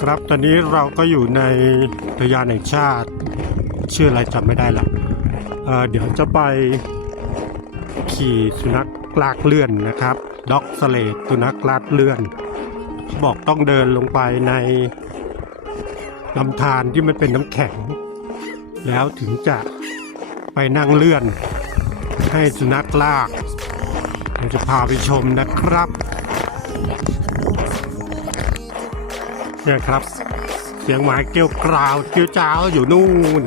ครับตอนนี้เราก็อยู่ในอุทยานแห่งชาติ ชื่ออะไรจำไม่ได้ละเเดี๋ยวจะไปขี่สุนัขลากเลื่อนนะครับด็อกสเลดสุนัขลากเลื่อน บอกต้องเดินลงไปในลำธารที่มันเป็นน้ำแข็ง แล้วถึงจะไปนั่งเลื่อน ให้สุนัขลากเดี๋ยวจะพาไปชมนะครับ เนี่ยครับ เสียงหมาเกลียวกราวเกลียวจ้าวอยู่นู่น